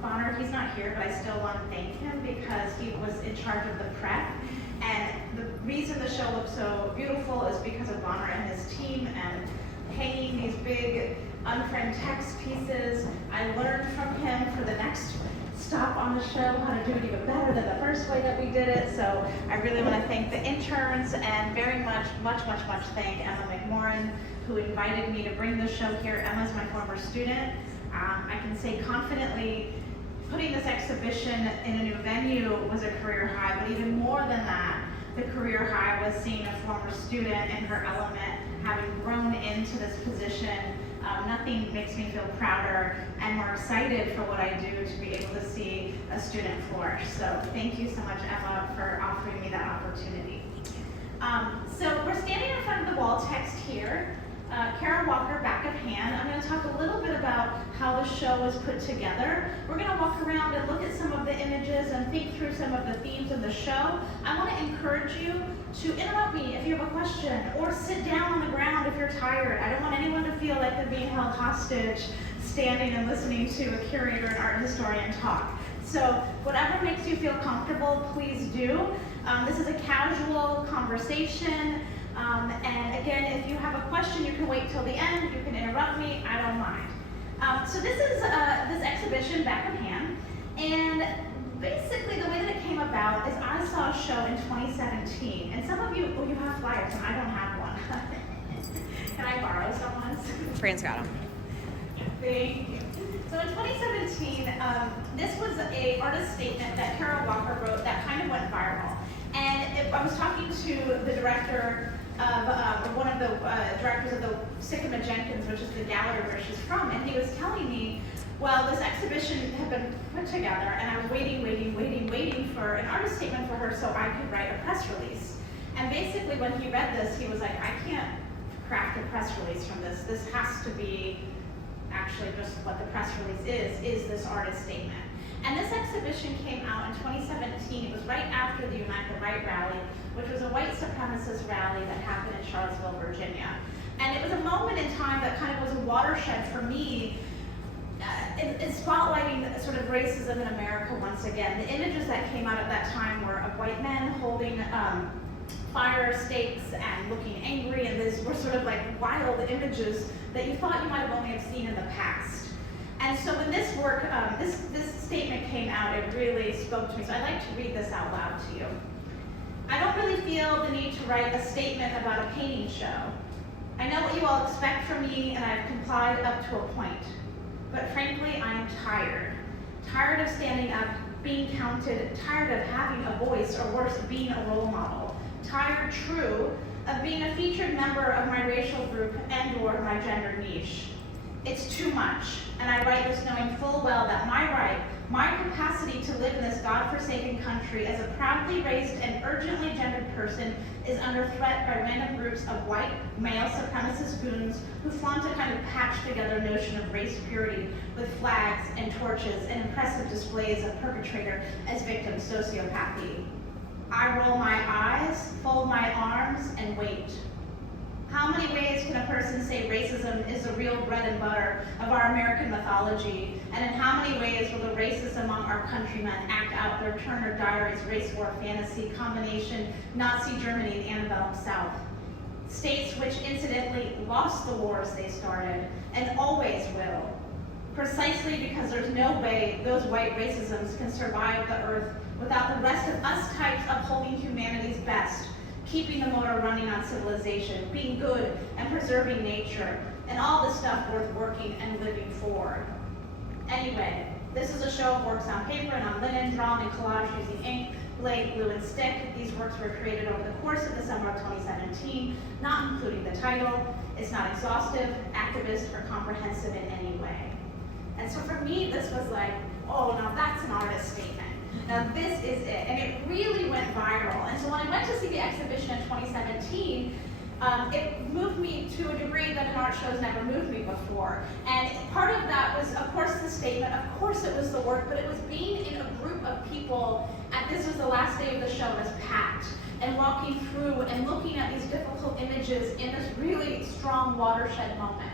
Bonner. He's not here, but I still want to thank him because he was in charge of the prep. And the reason the show looks so beautiful is because of Bonner and his team and hanging these big unframed text pieces. I learned from him for the next stop on the show how to do it even better than the first way that we did it. So I really want to thank the interns and very much thank Emma McMorran, who invited me to bring the show here. Emma's my former student. I can say confidently, putting this exhibition in a new venue was a career high, but even more than that, the career high was seeing a former student in her element, having grown into this position. Nothing makes me feel prouder and more excited for what I do to be able to see a student flourish. So thank you so much, Emma, for offering me that opportunity. So we're standing in front of the wall text here. Kara Walker, back of hand. I'm going to talk a little bit about how the show was put together. We're going to walk around and look at some of the images and think through some of the themes of the show. I want to encourage you to interrupt me if you have a question, or sit down on the ground if you're tired. I don't want anyone to feel like they're being held hostage standing and listening to a curator and art historian talk. So whatever makes you feel comfortable, please do. This is a casual conversation. And again, if you have a question, you can wait till the end. You can interrupt me. I don't mind. So this is this exhibition, back of hand. And basically, the way that it came about is I saw a show in 2017. And some of you, you have flyers, and I don't have one. Can I borrow someone's? Fran's got them. Thank you. So in 2017, this was an artist statement that Kara Walker wrote that kind of went viral. And I was talking to the director of one of the directors of the Sycamore Jenkins, which is the gallery where she's from, and he was telling me, well, this exhibition had been put together, and I was waiting for an artist statement for her so I could write a press release. And basically, when he read this, he was like, I can't craft a press release from this. This has to be actually just what the press release is this artist statement. And this exhibition came out in 2017. It was right after the Unite the Right rally, which was a white supremacist rally that happened in Charlottesville, Virginia. And it was a moment in time that kind of was a watershed for me in spotlighting sort of racism in America once again. The images that came out at that time were of white men holding fire stakes and looking angry, and these were sort of like wild images that you thought you might have only have seen in the past. And so when this work, this statement came out, it really spoke to me. So I'd like to read this out loud to you. I don't really feel the need to write a statement about a painting show. I know what you all expect from me, and I've complied up to a point. But frankly, I am tired. Tired of standing up, being counted, tired of having a voice, or worse, being a role model. Tired, true, of being a featured member of my racial group and/or my gender niche. It's too much, and I write this knowing full well that my right, my capacity to live in this God-forsaken country as a proudly raised and urgently gendered person is under threat by random groups of white, male supremacist goons who flaunt a kind of patched-together notion of race purity with flags and torches and impressive displays of perpetrator as victim sociopathy. I roll my eyes, fold my arms, and wait. How many ways can a person say racism is the real bread and butter of our American mythology? And in how many ways will the racists among our countrymen act out their Turner Diaries race war fantasy combination Nazi Germany and antebellum South? States which incidentally lost the wars they started and always will. Precisely because there's no way those white racisms can survive the earth without the rest of us types upholding humanity's best, keeping the motor running on civilization, being good and preserving nature, and all the stuff worth working and living for. Anyway, this is a show of works on paper and on linen, drawn in collage using ink, blade, glue, and stick. These works were created over the course of the summer of 2017, not including the title. It's not exhaustive, activist, or comprehensive in any way. And so for me, this was like, oh, now that's an artist statement. Now this is it, and it really went viral. And so when I went to see the exhibition in 2017, it moved me to a degree that an art show has never moved me before. And part of that was, of course, the statement, of course it was the work, but it was being in a group of people, and this was the last day of the show, and it was packed, and walking through and looking at these difficult images in this really strong watershed moment.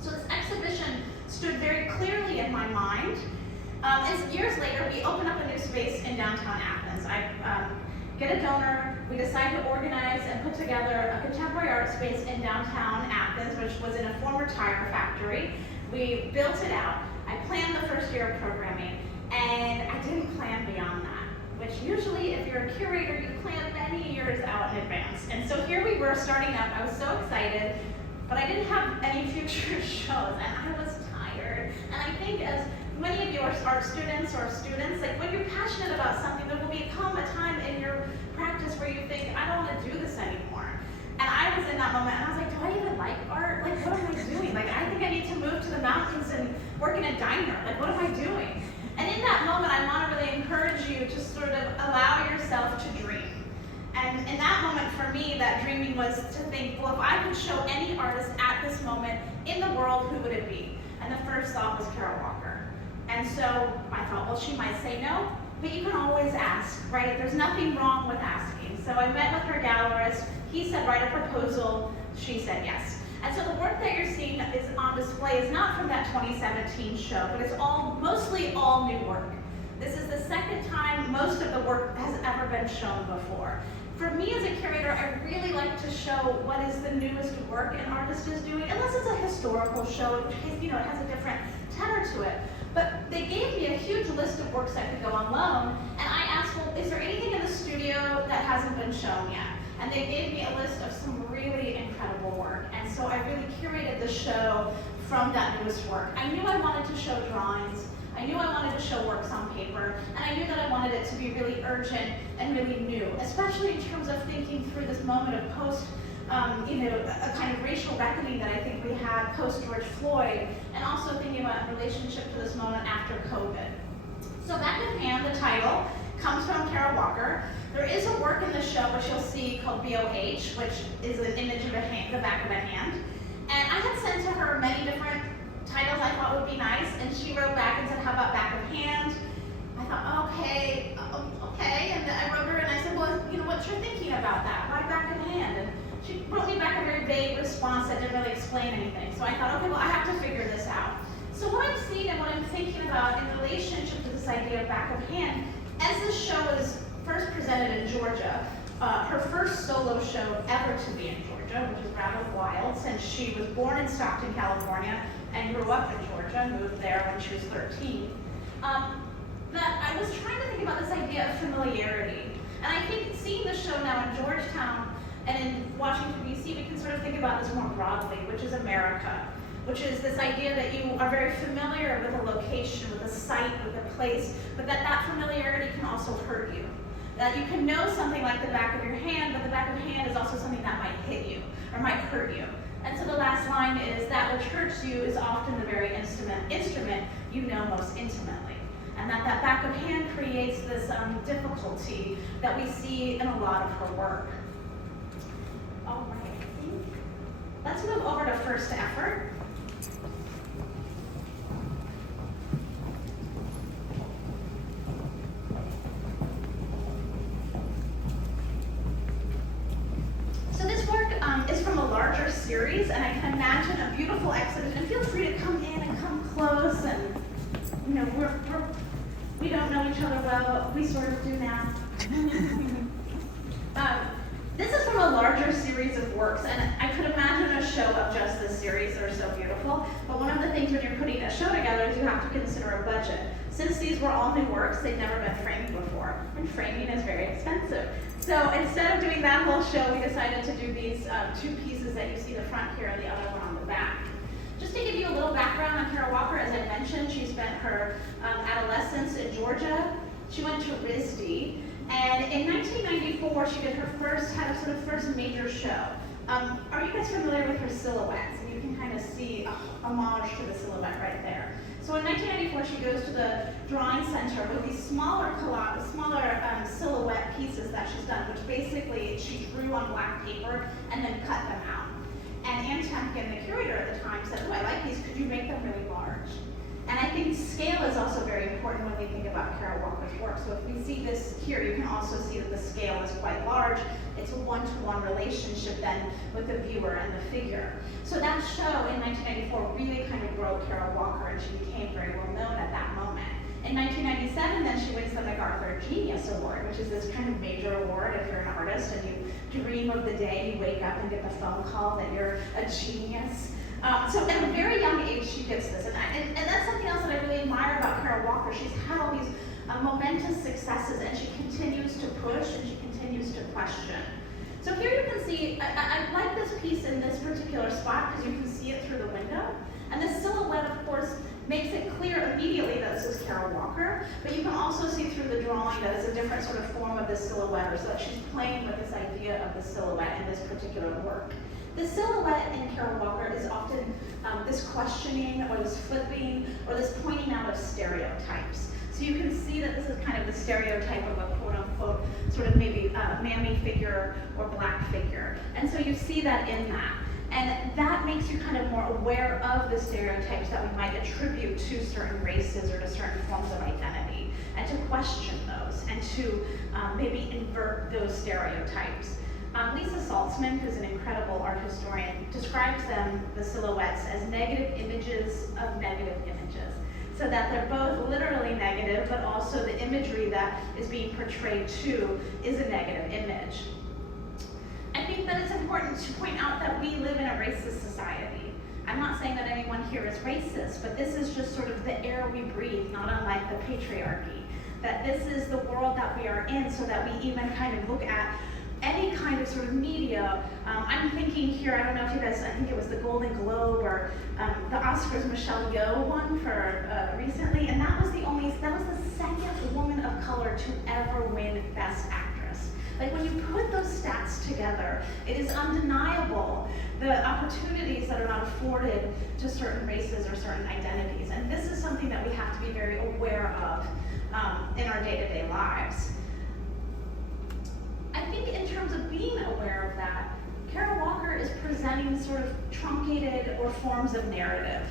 So this exhibition stood very clearly in my mind And years later, we open up a new space in downtown Athens. I get a donor, we decide to organize and put together a contemporary art space in downtown Athens, which was in a former tire factory. We built it out. I planned the first year of programming, and I didn't plan beyond that, which usually if you're a curator, you plan many years out in advance. And so here we were starting up. I was so excited, but I didn't have any future shows, and I was tired. And I think as many of you are art students or students, like when you're passionate about something, there will become a time in your practice where you think, I don't want to do this anymore. And I was in that moment, and I was like, do I even like art? Like, what am I doing? Like, I think I need to move to the mountains and work in a diner. Like, what am I doing? And in that moment, I want to really encourage you to sort of allow yourself to dream. And in that moment, for me, that dreaming was to think, well, if I could show any artist at this moment in the world, who would it be? And the first thought was Carol Walker. And so I thought, well, she might say no, but you can always ask, right? There's nothing wrong with asking. So I met with her gallerist. He said, write a proposal. She said yes. And so the work that you're seeing is on display is not from that 2017 show, but it's mostly all new work. This is the second time most of the work has ever been shown before. For me as a curator, I really like to show what is the newest work an artist is doing, unless it's a historical show, in which case, it has a different tenor to it. But they gave me a huge list of works that could go on loan, and I asked, well, is there anything in the studio that hasn't been shown yet? And they gave me a list of some really incredible work. And so I really curated the show from that newest work. I knew I wanted to show drawings. I knew I wanted to show works on paper. And I knew that I wanted it to be really urgent and really new, especially in terms of thinking through this moment of post, a kind of racial reckoning that I think we had post George Floyd, and also thinking about relationship to this moment after COVID. So Back of Hand, the title, comes from Carol Walker. There is a work in the show which you'll see called BOH, which is an image of the back of a hand. And I had sent to her many different titles I thought would be nice, and she wrote back and said, how about Back of Hand? I thought, okay. And then I wrote her and I said, well, what's your thinking about that? Why Back of Hand? And she wrote me back a very vague response that didn't really explain anything. So I thought, okay, well, I have to figure this out. So what I'm seeing and what I'm thinking about in relationship to this idea of Back of Hand, as this show was first presented in Georgia, her first solo show ever to be in Georgia, which is rather wild since she was born in Stockton, California, and grew up in Georgia, moved there when she was 13. That I was trying to think about this idea of familiarity. And I think seeing the show now in Georgetown and in Washington, D.C., we can sort of think about this more broadly, which is America, which is this idea that you are very familiar with a location, with a site, with a place, but that familiarity can also hurt you. That you can know something like the back of your hand, but the back of your hand is also something that might hit you or might hurt you. And so the last line is, that which hurts you is often the very instrument you know most intimately. And that back of hand creates this difficulty that we see in a lot of her work. All right, I think let's move over to First Effort. So this work is from a larger series, and I can imagine a beautiful exhibit. And feel free to come in and come close. And we don't know each other well, but we sort of do now. This is from a larger series of works, and I could imagine a show of just this series. They're so beautiful. But one of the things when you're putting a show together is you have to consider a budget. Since these were all new works, they'd never been framed before, and framing is very expensive. So instead of doing that whole show, we decided to do these two pieces that you see the front here and the other one on the back. Just to give you a little background on Carol Walker, as I mentioned, she spent her adolescence in Georgia. She went to RISD, and in 1994, she did had a sort of first major show. Are you guys familiar with her silhouettes? And you can kind of see a homage to the silhouette right there. So in 1994, she goes to the drawing center with these smaller silhouette pieces that she's done, which basically she drew on black paper and then cut them out. And Ann Temkin, the curator at the time, said, oh, I like these, could you make them really large? And I think scale is also very important when we think about Carol Walker's work. So if we see this here, you can also see that the scale is quite large. It's a one-to-one relationship then with the viewer and the figure. So that show in 1994 really kind of broke Carol Walker, and she became very well known at that moment. In 1997, then she wins the MacArthur Genius Award, which is this kind of major award if you're an artist and you dream of the day you wake up and get the phone call that you're a genius. So at a very young age, she gets this. And that's something else that I really admire about Kara Walker. She's had all these momentous successes, and she continues to push and she continues to question. So here you can see, I like this piece in this particular spot because you can see it through the window. And the silhouette, of course, makes it clear immediately that this is Kara Walker, but you can also see through the drawing that it's a different sort of form of the silhouette, or so that she's playing with this idea of the silhouette in this particular work. The silhouette in Kara Walker is often this questioning, or this flipping, or this pointing out of stereotypes. So you can see that this is kind of the stereotype of a quote-unquote sort of maybe mammy figure or black figure. And so you see that in that. And that makes you kind of more aware of the stereotypes that we might attribute to certain races or to certain forms of identity, and to question those, and to maybe invert those stereotypes. Lisa Saltzman, who's an incredible art historian, describes them, the silhouettes, as negative images of negative images. So that they're both literally negative, but also the imagery that is being portrayed too is a negative image. I think that it's important to point out that we live in a racist society. I'm not saying that anyone here is racist, but this is just sort of the air we breathe, not unlike the patriarchy. That this is the world that we are in, so that we even kind of look at any kind of sort of media. I'm thinking here, I don't know if you guys, I think it was the Golden Globe or the Oscars, Michelle Yeoh won for recently, and that was the second woman of color to ever win Best Actress. Like, when you put those stats together, it is undeniable the opportunities that are not afforded to certain races or certain identities. And this is something that we have to be very aware of in our day-to-day lives. I think in terms of being aware of that, Kara Walker is presenting sort of truncated or forms of narrative.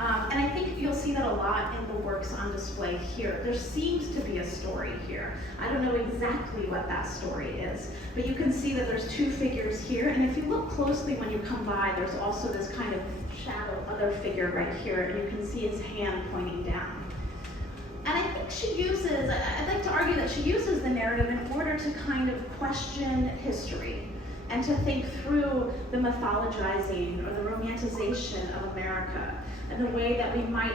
And I think you'll see that a lot in the works on display here. There seems to be a story here. I don't know exactly what that story is, but you can see that there's two figures here. And if you look closely when you come by, there's also this kind of shadow other figure right here, and you can see his hand pointing down. And I think I'd like to argue that she uses the narrative in order to kind of question history and to think through the mythologizing or the romanticization of America and the way that we might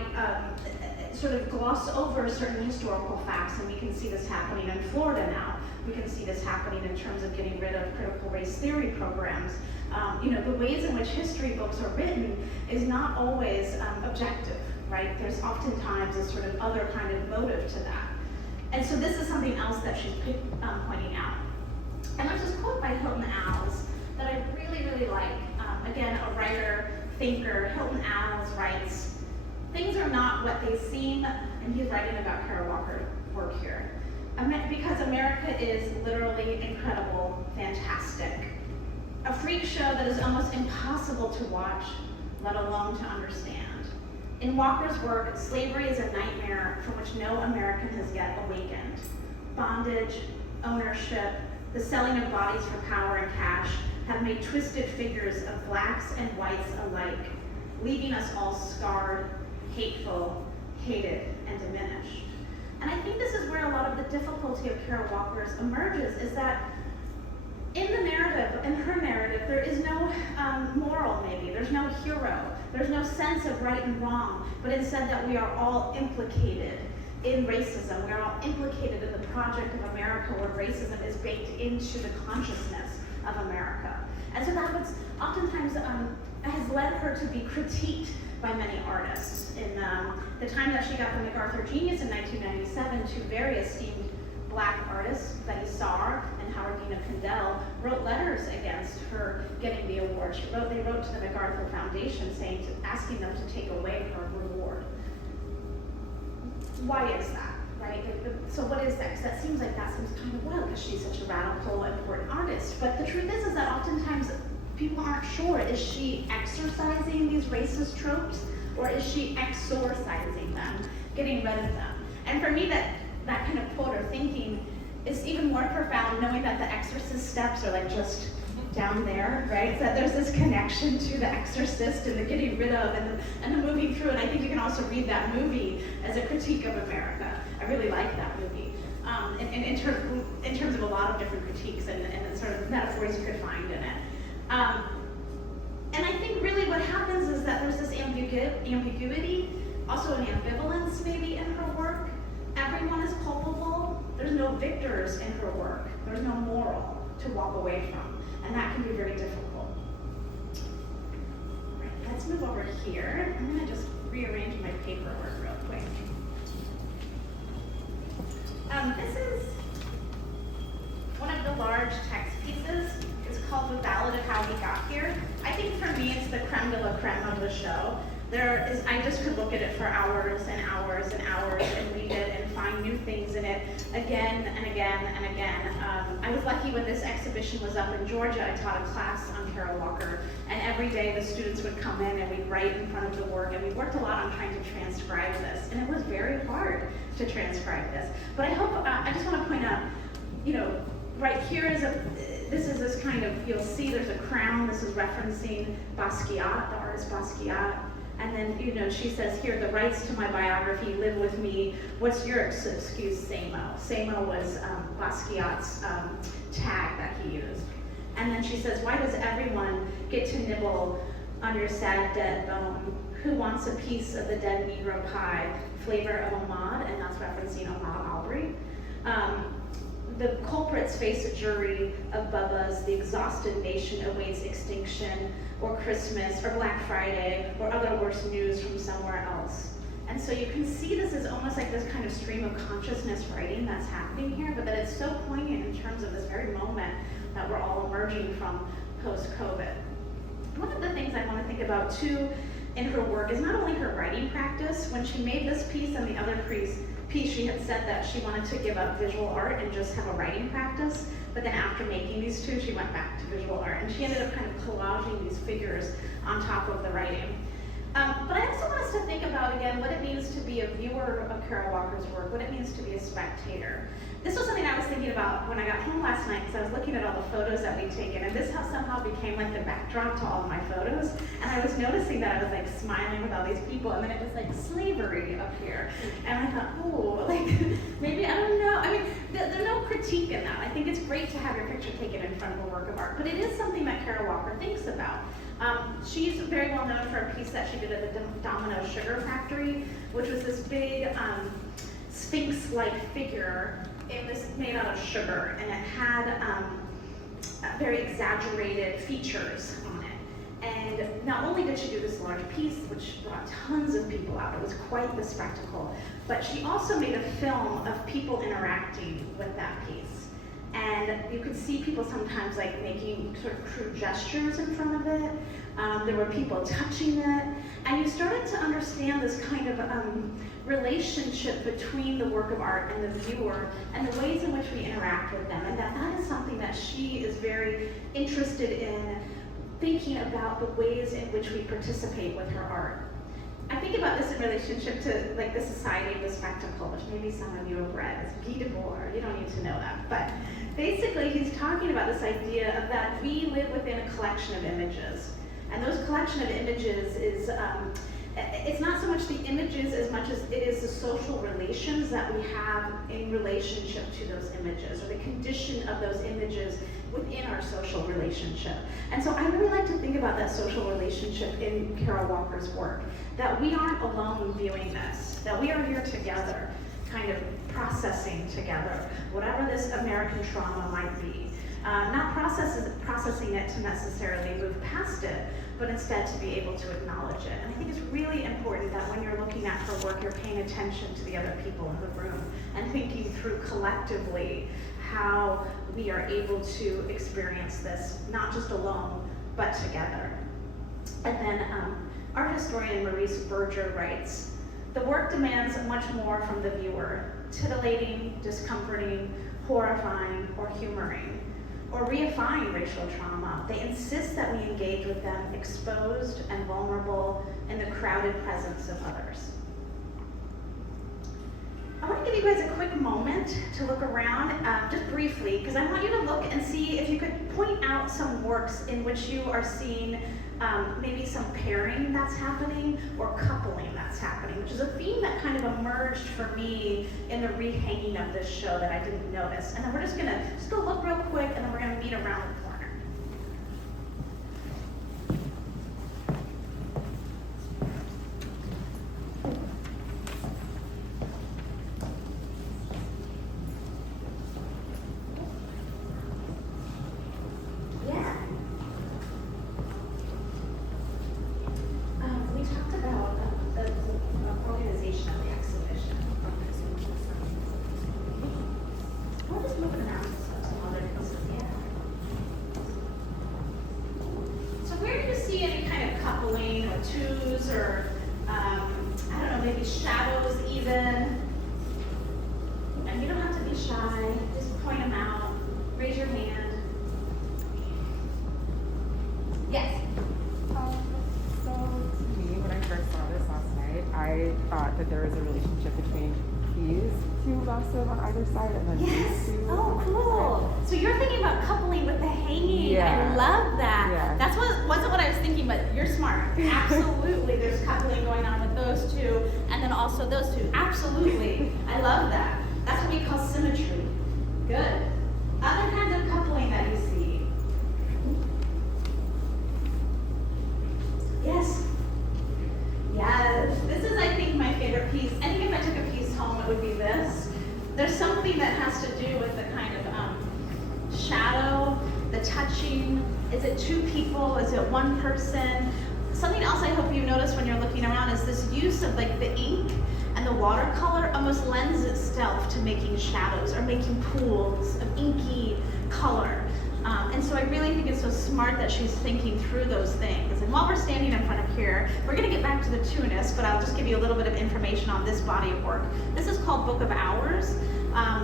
sort of gloss over certain historical facts. And we can see this happening in Florida now. We can see this happening in terms of getting rid of critical race theory programs. The ways in which history books are written is not always objective. Right? There's oftentimes a sort of other kind of motive to that. And so this is something else that she's pointing out. And there's this quote by Hilton Als that I really, really like. Again, a writer, thinker. Hilton Als writes, "Things are not what they seem," and he's writing about Kara Walker's work here. Because America is literally incredible, fantastic. A freak show that is almost impossible to watch, let alone to understand. In Walker's work, slavery is a nightmare from which no American has yet awakened. Bondage, ownership, the selling of bodies for power and cash have made twisted figures of blacks and whites alike, leaving us all scarred, hateful, hated, and diminished. And I think this is where a lot of the difficulty of Kara Walker's emerges, is that in the narrative, in her narrative, there is no moral maybe, there's no hero, there's no sense of right and wrong, but instead that we are all implicated in racism. We are all implicated in the project of America, where racism is baked into the consciousness of America. And so that's what's oftentimes has led her to be critiqued by many artists. In the time that she got the MacArthur Genius in 1997, two very esteemed Black artists, Betty Starr and Howardina Condell, wrote letters against her getting the award. They wrote to the MacArthur Foundation asking them to take away her reward. Why is that, right? So what is that? Because that seems kind of wild, because she's such a radical, important artist. But the truth is that oftentimes people aren't sure, is she exorcising these racist tropes, or is she exorcising them, getting rid of them? And for me, that kind of quote or thinking is even more profound, knowing that the exorcist steps are like just down there, right? So that there's this connection to The Exorcist and the getting rid of and the moving through. And I think you can also read that movie as a critique of America. I really like that movie. In terms of a lot of different critiques and sort of metaphors you could find in it. And I think really what happens is that there's this ambiguity, also an ambivalence maybe in her work. Everyone is culpable. There's no victors in her work. There's no moral to walk away from. And that can be very difficult. All right, let's move over here. I'm gonna just rearrange my paperwork real quick. This is one of the large text pieces. It's called The Ballad of How We Got Here. I think for me, it's the creme de la creme of the show. I just could look at it for hours and hours and hours and read it and find new things in it again and again and again. I was lucky when this exhibition was up in Georgia. I taught a class on Carol Walker, and every day the students would come in and we'd write in front of the work, and we worked a lot on trying to transcribe this, and it was very hard to transcribe this. But I just want to point out, right here this is this kind of, you'll see there's a crown. This is referencing Basquiat, the artist Basquiat. And then, she says here, the rights to my biography live with me. What's your excuse, Samo? Samo was Basquiat's tag that he used. And then she says, why does everyone get to nibble on your sad dead bone? Who wants a piece of the dead Negro pie? Flavor of Ahmad, and that's referencing Ahmad Aubrey. The culprits face a jury of Bubbas. The exhausted nation awaits extinction, or Christmas, or Black Friday, or other worse news from somewhere else. And so you can see this is almost like this kind of stream of consciousness writing that's happening here, but that it's so poignant in terms of this very moment that we're all emerging from post-COVID. One of the things I want to think about too in her work is not only her writing practice. When she made this piece and the other piece, she had said that she wanted to give up visual art and just have a writing practice. But then after making these two, she went back to visual art, and she ended up kind of collaging these figures on top of the writing. But I also want us to think about, again, what it means to be a viewer of Carol Walker's work, what it means to be a spectator. This was something I was thinking about when I got home last night, because I was looking at all the photos that we'd taken, and this somehow became like the backdrop to all of my photos. And I was noticing that I was like smiling with all these people, and then it was like slavery up here. And I thought, oh, like maybe, I don't know. I mean, there's no critique in that. I think it's great to have your picture taken in front of a work of art, but it is something that Carol Walker thinks about. She's very well known for a piece that she did at the Domino Sugar Factory, which was this big Sphinx-like figure. It was made out of sugar, and it had very exaggerated features on it. And not only did she do this large piece, which brought tons of people out, it was quite the spectacle, but she also made a film of people interacting with that piece. And you could see people sometimes like making sort of crude gestures in front of it. There were people touching it. And you started to understand this kind of relationship between the work of art and the viewer and the ways in which we interact with them. And that is something that she is very interested in, thinking about the ways in which we participate with her art. I think about this in relationship to like the Society of the Spectacle, which maybe some of you have read. It's Guy Debord, you don't need to know that. But basically he's talking about this idea of that we live within a collection of images. And those collection of images is, it's not so much the images as much as it is the social relations that we have in relationship to those images, or the condition of those images within our social relationship. And so I really like to think about that social relationship in Carol Walker's work, that we aren't alone viewing this, that we are here together, kind of processing together, whatever this American trauma might be. Not processing it to necessarily move past it, but instead to be able to acknowledge it. And I think it's really important that when you're looking at her work, you're paying attention to the other people in the room and thinking through collectively how we are able to experience this, not just alone, but together. And then art historian Maurice Berger writes, the work demands much more from the viewer, titillating, discomforting, horrifying, or humoring, or reifying racial trauma. They insist that we engage with them exposed and vulnerable in the crowded presence of others. I want to give you guys a quick moment to look around, just briefly, because I want you to look and see if you could point out some works in which you are seeing maybe some pairing that's happening or coupling that's happening, which is a theme that kind of emerged for me in the rehanging of this show that I didn't notice. And then we're just go look real quick, and then we're gonna meet around the corner. On either side and then yes. Oh, cool. So you're thinking about coupling with the hanging. Yeah. I love that. Yeah. That's wasn't what I was thinking, but you're smart. Absolutely, there's coupling going on with those two, and then also those two. Absolutely, I love that. That's what we call symmetry. Good. Other kinds of coupling that you see. Yes. Yes. This is, I think, my favorite piece. I think if I took a piece home, it would be this. There's something that has to do with the kind of shadow, the touching. Is it two people? Is it one person? Something else I hope you notice when you're looking around is this use of like the ink and the watercolor almost lends itself to making shadows or making pools of inky color. And so I really think it's so smart that she's thinking through those things. And while we're standing in front of here, we're going to get back to the Tunis, but I'll just give you a little bit of information on this body of work. This is called Book of Hours,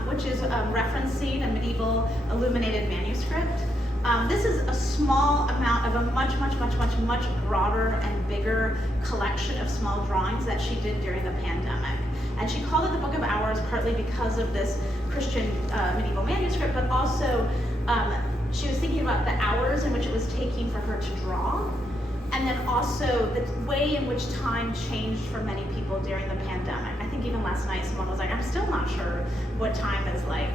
which is referencing a medieval illuminated manuscript. This is a small amount of a much broader and bigger collection of small drawings that she did during the pandemic. And she called it the Book of Hours partly because of this Christian medieval manuscript, but also she was thinking about the hours in which it was taking for her to draw, and then also the way in which time changed for many people during the pandemic. I think even last night someone was like, I'm still not sure what time is like.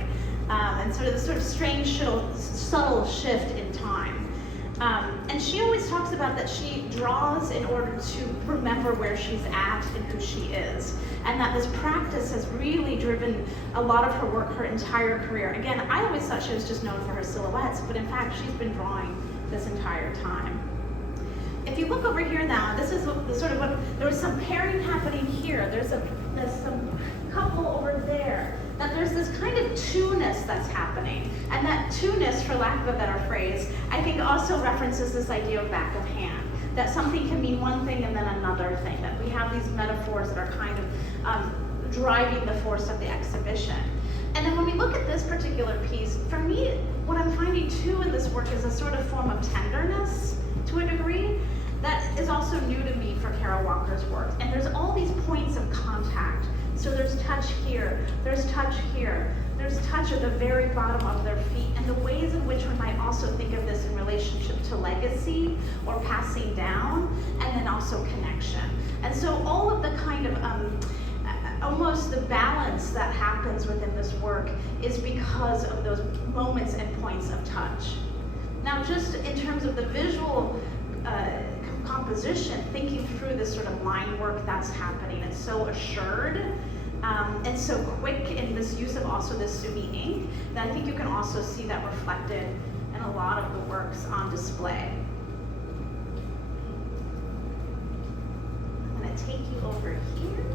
And sort of this sort of strange, subtle shift in time. And she always talks about that she draws in order to remember where she's at and who she is. And that this practice has really driven a lot of her work her entire career. Again, I always thought she was just known for her silhouettes, but in fact, she's been drawing this entire time. If you look over here now, this is there was some pairing happening here. There's some couple over there. That there's this kind of two-ness that's happening. And that two-ness, for lack of a better phrase, I think also references this idea of back of hand. That something can mean one thing and then another thing. That we have these metaphors that are kind of driving the force of the exhibition. And then when we look at this particular piece, for me, what I'm finding too in this work is a sort of form of tenderness to a degree that is also new to me for Kara Walker's work. And there's all these points of contact. So there's touch here, there's touch here, there's touch at the very bottom of their feet, and the ways in which we might also think of this in relationship to legacy or passing down, and then also connection. And so all of the kind of almost the balance that happens within this work is because of those moments and points of touch. Now, just in terms of the visual composition, thinking through this sort of line work that's happening, it's so assured and so quick in this use of also this Sumi ink that I think you can also see that reflected in a lot of the works on display. I'm going to take you over here.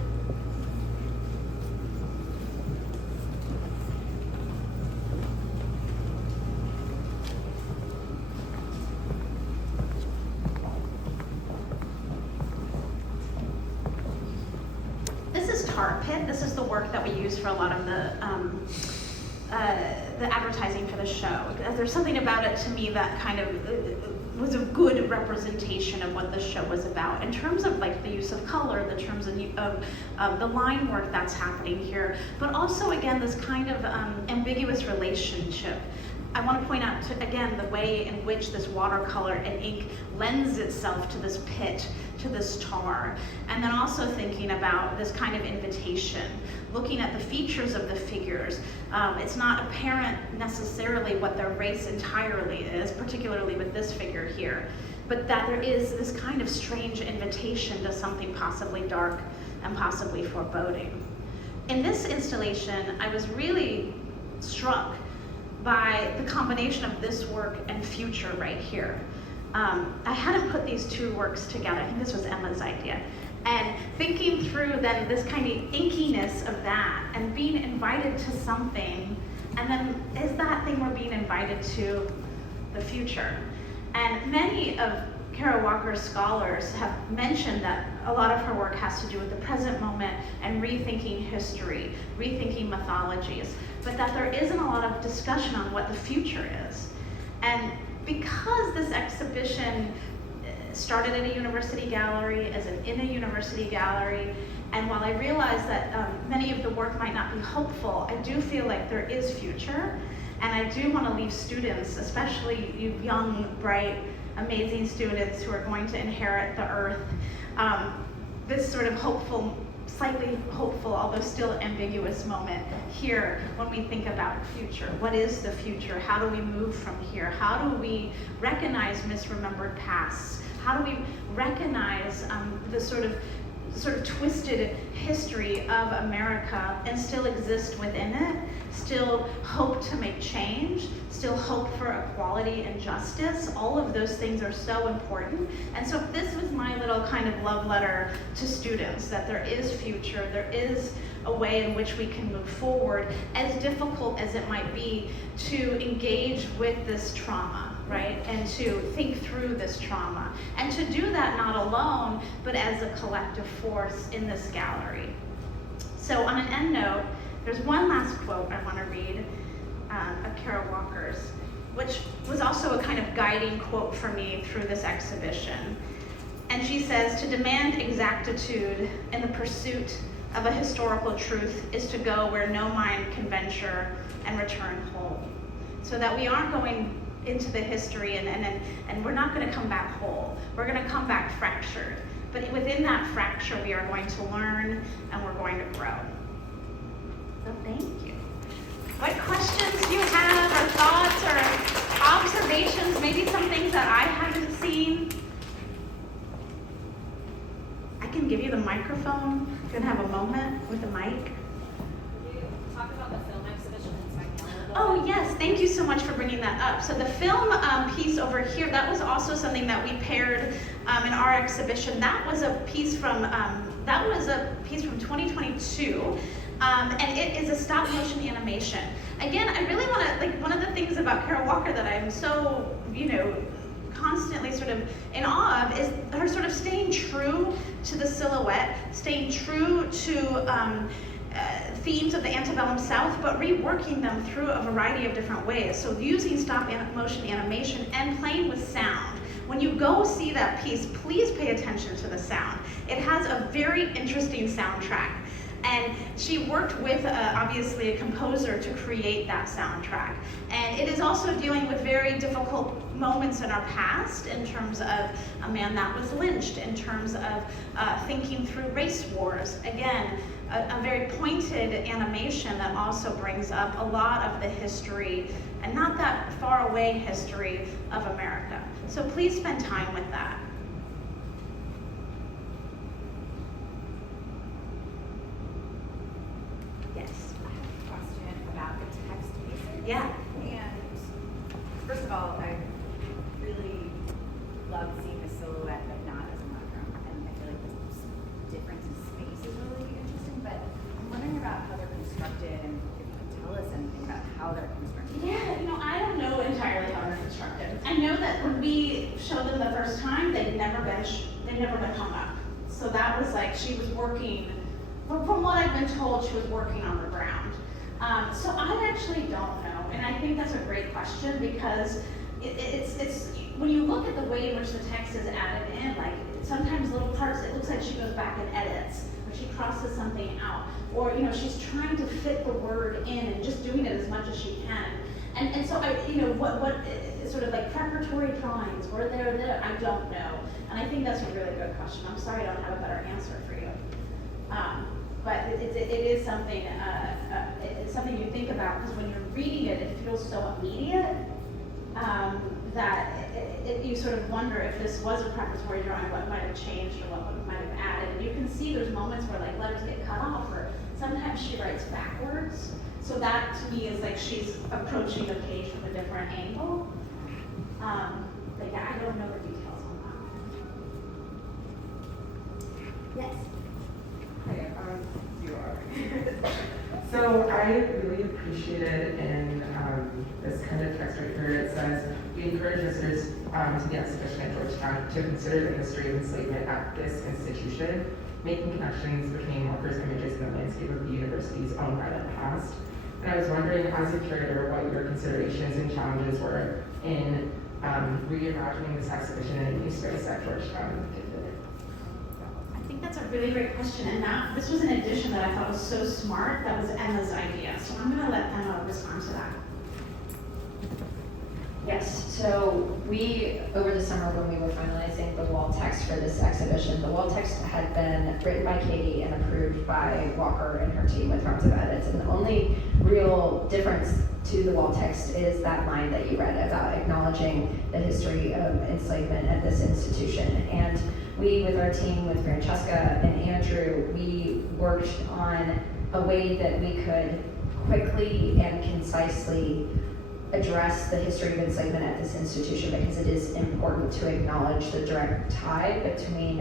Pit. This is the work that we use for a lot of the advertising for the show. There's something about it to me that kind of was a good representation of what the show was about in terms of like the use of color, the terms of the line work that's happening here, but also again this kind of ambiguous relationship. I want to point out again the way in which this watercolor and ink lends itself to this pit, to this tar, and then also thinking about this kind of invitation, looking at the features of the figures. It's not apparent necessarily what their race entirely is, particularly with this figure here, but that there is this kind of strange invitation to something possibly dark and possibly foreboding. In this installation, I was really struck by the combination of this work and future right here. I hadn't put these two works together. I think this was Emma's idea. And thinking through then this kind of inkiness of that and being invited to something, and then is that thing we're being invited to the future? And many of Kara Walker's scholars have mentioned that a lot of her work has to do with the present moment and rethinking history, rethinking mythologies, but that there isn't a lot of discussion on what the future is. And because this exhibition started at a university gallery, in a university gallery, and while I realize that many of the work might not be hopeful, I do feel like there is future, and I do want to leave students, especially you young, bright, amazing students who are going to inherit the earth, this sort of hopeful, slightly hopeful, although still ambiguous moment here when we think about the future. What is the future? How do we move from here? How do we recognize misremembered pasts? How do we recognize the sort of twisted history of America and still exist within it, still hope to make change, still hope for equality and justice? All of those things are so important. And so this was my little kind of love letter to students, that there is future, there is a way in which we can move forward, as difficult as it might be to engage with this trauma, right? And to think through this trauma. And to do that not alone, but as a collective force in this gallery. So on an end note, there's one last quote I want to read of Kara Walker's, which was also a kind of guiding quote for me through this exhibition. And she says, "To demand exactitude in the pursuit of a historical truth is to go where no mind can venture and return whole." So that we aren't going into the history and we're not going to come back whole. We're going to come back fractured. But within that fracture, we are going to learn and we're going to grow. So thank you. What questions do you have, or thoughts, or observations, maybe some things that I haven't seen? I can give you the microphone. You can have a moment with the mic. Could you talk about the film exhibition inside Canada? Oh yes, thank you so much for bringing that up. So the film piece over here, that was also something that we paired in our exhibition. That was a piece from 2022. And it is a stop motion animation. Again, I really want to, like, one of the things about Kara Walker that I'm so, constantly sort of in awe of is her sort of staying true to the silhouette, staying true to themes of the antebellum South, but reworking them through a variety of different ways. So using stop motion animation and playing with sound. When you go see that piece, please pay attention to the sound. It has a very interesting soundtrack. And she worked with, obviously, a composer to create that soundtrack. And it is also dealing with very difficult moments in our past in terms of a man that was lynched, in terms of thinking through race wars. Again, a very pointed animation that also brings up a lot of the history, and not that far away history, of America. So please spend time with that. Yeah. And first of all, I really love seeing the silhouette, but not as a background. And I feel like this difference in space is really interesting. But I'm wondering about how they're constructed, and if you can tell us anything about how they're constructed. Yeah, I don't know entirely how they're constructed. I know that when we showed them the first time, they'd never been hung up. So that was like, she was working, from what I've been told, she was working on the ground. So I actually don't know, and I think that's a great question, because it's when you look at the way in which the text is added in, like sometimes little parts, it looks like she goes back and edits, or she crosses something out, or she's trying to fit the word in and just doing it as much as she can. And so what sort of like preparatory drawings were there? I don't know. And I think that's a really good question. I'm sorry I don't have a better answer for you. But it is something, it's something you think about, because when you're reading it, it feels so immediate that you sort of wonder if this was a preparatory drawing, what might have changed or what might have added. And you can see there's moments where like letters get cut off, or sometimes she writes backwards. So that to me is like she's approaching the page from a different angle. But yeah, I don't know the details on that. Yes. Hi, you are. So I really appreciated in this kind of text right here, it says, we encourage visitors to the exhibition at Georgetown to consider the history of enslavement at this institution, making connections between Walker's images and the landscape of the university's own violent past. And I was wondering, as a curator, what your considerations and challenges were in reimagining this exhibition in a new space at Georgetown in particular. I think that's a really great question, and this was an addition that I thought was so smart. That was Emma's idea, so I'm going to let Emma respond to that. Yes, so we, over the summer when we were finalizing the wall text for this exhibition, the wall text had been written by Katie and approved by Walker and her team with rounds of edits, and the only real difference to the wall text is that line that you read about acknowledging the history of enslavement at this institution. And we, with our team, with Francesca and Andrew, we worked on a way that we could quickly and concisely address the history of enslavement at this institution, because it is important to acknowledge the direct tie between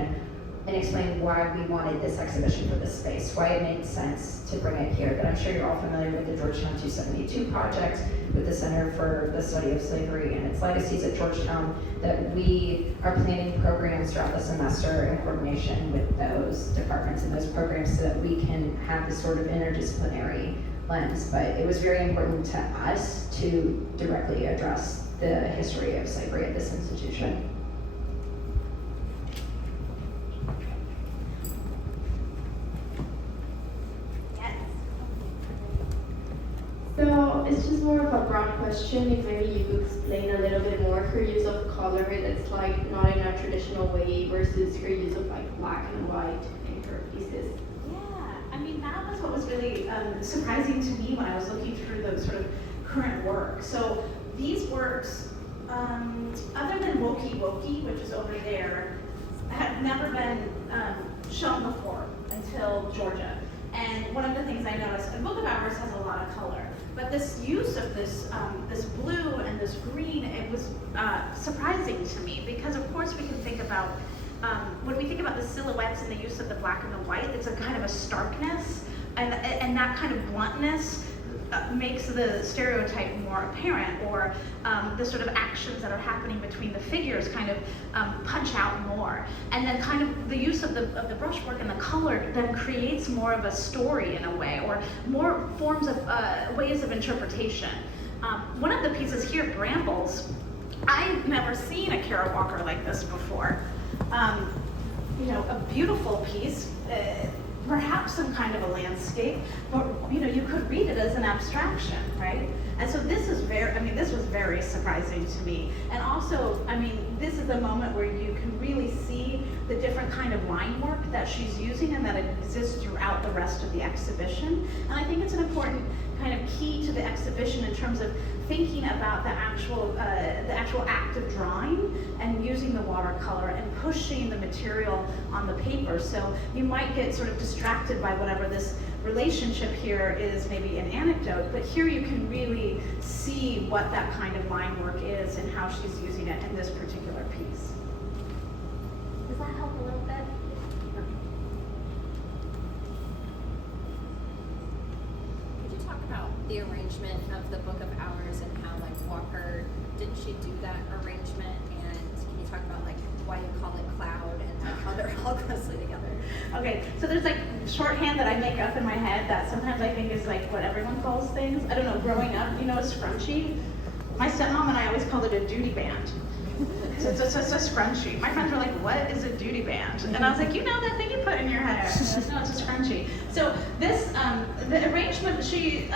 and explain why we wanted this exhibition for this space, why it made sense to bring it here. But I'm sure you're all familiar with the Georgetown 272 project, with the Center for the Study of Slavery and its Legacies at Georgetown, that we are planning programs throughout the semester in coordination with those departments and those programs so that we can have this sort of interdisciplinary lens. But it was very important to us to directly address the history of slavery at this institution. So it's just more of a broad question. If maybe you could explain a little bit more her use of color that's like not in a traditional way versus her use of like black and white in her pieces. Yeah, I mean that was what was really surprising to me when I was looking through the sort of current work. So these works, other than Woki Woki, which is over there, had never been shown before until Georgia. And one of the things I noticed, the Book of Hours has a lot of color, but this use of this blue and this green, it was surprising to me, because of course we can think about, when we think about the silhouettes and the use of the black and the white, it's a kind of a starkness, and that kind of bluntness makes the stereotype more apparent, or the sort of actions that are happening between the figures kind of punch out more. And then kind of the use of the brushwork and the color then creates more of a story in a way, or more forms of ways of interpretation. One of the pieces here, Brambles, I've never seen a Kara Walker like this before. A beautiful piece, perhaps some kind of a landscape, but you could read it as an abstraction, right? And so this was very surprising to me. And also, this is the moment where you can really see the different kind of line work that she's using and that exists throughout the rest of the exhibition. And I think it's an important kind of key to the exhibition in terms of thinking about the actual act of drawing and using the watercolor and pushing the material on the paper. So you might get sort of distracted by whatever this relationship here is, maybe an anecdote, but here you can really see what that kind of line work is and how she's using it in this particular piece. Does that help a little bit? Could you talk about the arrangement of the Book of Hours and how, like, Walker, didn't she do that arrangement? And can you talk about, like, why you call it cloud and like how they're all closely together? Okay, so there's like shorthand that I make up in my head that sometimes I think is like what everyone calls things. I don't know, growing up, a scrunchie my stepmom and I always called it a duty band. So it's a scrunchie. My friends were like, what is a duty band? And I was like, you know that thing you put in your hair. No, it's a scrunchie. So this, the arrangement she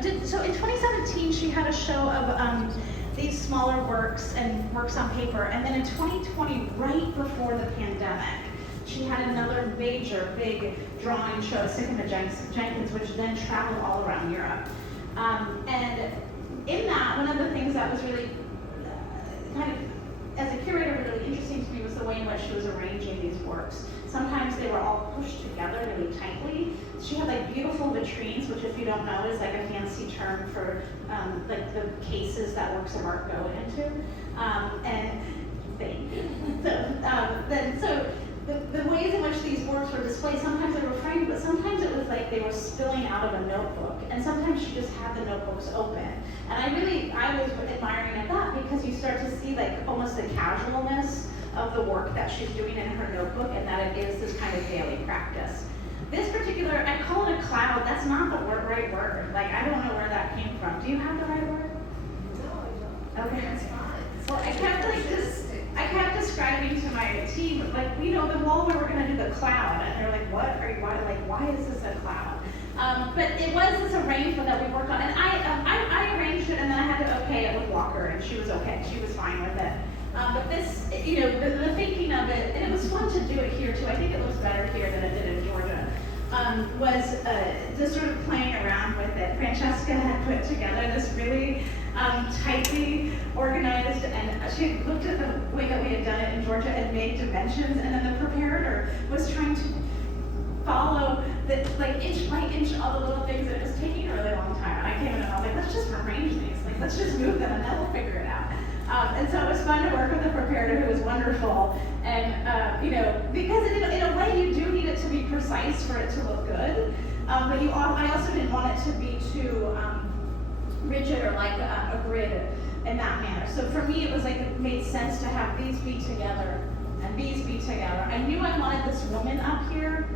did, so in 2017 she had a show of these smaller works and works on paper. And then in 2020, right before the pandemic, she had another major, big drawing show, Sycamore Jenkins, which then traveled all around Europe. And in that, one of the things that was really kind of, as a curator, really interesting to me was the way in which she was arranging these works. Sometimes they were all pushed together really tightly. She had like beautiful vitrines, which if you don't know is like a fancy term for like the cases that works of art go into. And so the ways in which these works were displayed, sometimes they were framed, but sometimes it was like they were spilling out of a notebook. And sometimes she just had the notebooks open. And I was admiring at that because you start to see like almost the casualness of the work that she's doing in her notebook, and that it is this kind of daily practice. This particular, I call it a cloud. That's not the right word. Like, I don't know where that came from. Do you have the right word? No, I don't. Okay. That's fine. Well, I kept describing to my team, like, you know, the wall where we're going to do the cloud, and they're like, why is this a cloud? But it was this arrangement that we worked on, and I arranged it, and then I had to okay it with Walker, and she was okay. She was fine with it. But this, you know, the thinking of it, and it was fun to do it here too. I think it looks better here than it did in Georgia. Was just sort of playing around with it. Francesca had put together this really tightly organized, and she looked at the way that we had done it in Georgia and made dimensions, and then the preparator was trying to follow the like inch by inch all the little things, and it was taking a really long time. And I came in and I was like, let's just arrange these, like let's just move them and then we'll figure it out. And so it was fun to work with the preparator, who was wonderful, and you know, because in a way you do need it to be precise for it to look good, but I also didn't want it to be too rigid or like a grid in that manner. So for me, it was like it made sense to have these be together and these be together. I knew I wanted this woman up here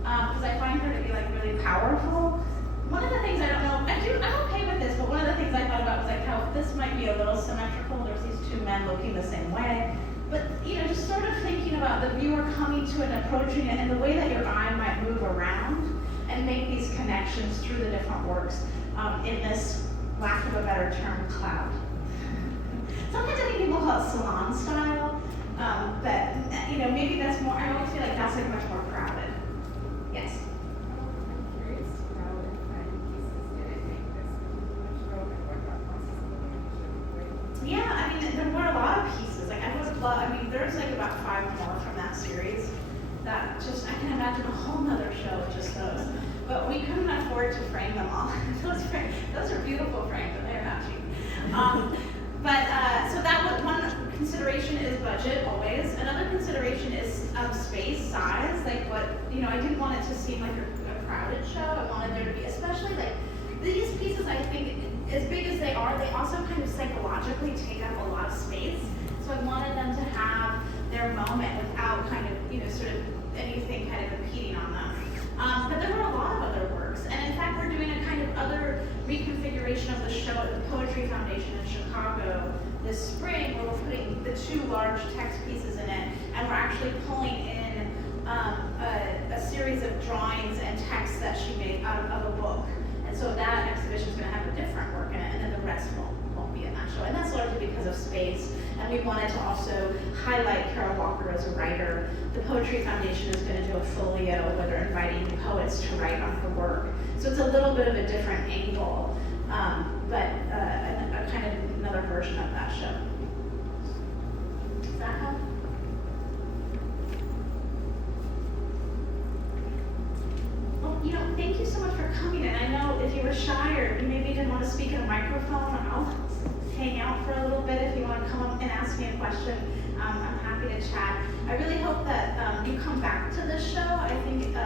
because I find her to be like really powerful. One of the things I don't know, I'm okay with this, but one of the things I thought about was like how this might be a little symmetrical. There's these two men looking the same way. But, you know, just sort of thinking about the viewer coming to it and approaching it and the way that your eye might move around and make these connections through the different works in this, lack of a better term, cloud. Sometimes I think people call it salon style, but, you know, maybe that's more, I always feel like that's like much more crowded. Yes? Yeah, I mean, there were a lot of pieces. Like, there's like about 5 more from that series that just, I can imagine a whole nother show with just those. But we couldn't afford to frame them all. Those are beautiful frames, and they're not cheap. So that was one consideration is budget, always. Another consideration is space, size. Like what, you know, I didn't want it to seem like a crowded show. I wanted there to be, especially like, these pieces, I think, as big as they are, they also kind of psychologically take up a lot of space. So I wanted them to have their moment without kind of, you know, sort of anything kind of impeding on them. But there were a lot of other works. And in fact, we're doing a kind of other reconfiguration of the show at the Poetry Foundation in Chicago this spring, where we're putting the 2 large text pieces in it, and we're actually pulling in a series of drawings and texts that she made out of a book. And so that exhibition is going to have a different work in it, and then the rest won't be in that show. And that's largely because of space. And we wanted to also highlight Carol Walker as a writer. The Poetry Foundation is going to do a folio where they're inviting poets to write on her work. So it's a little bit of a different angle, but a kind of another version of that show. Does that help? Well, you know, thank you so much for coming. And I know if you were shy or you maybe didn't want to speak in a microphone, I'll hang out for a little bit if you want to come up and ask me a question. I'm happy to chat. I really hope that you come back to this show. I think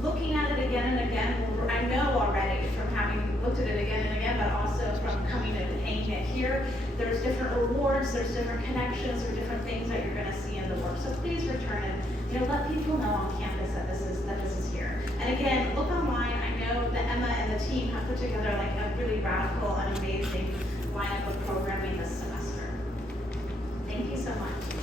looking at it again and again, I know already from having looked at it again and again, but also from coming and hanging it here, there's different rewards, there's different connections, there's different things that you're going to see in the work. So please return and, you know, let people know on campus that this is here. And again, look online. I know that Emma and the team have put together like a really radical and amazing lineup of programming this semester. Thank you so much.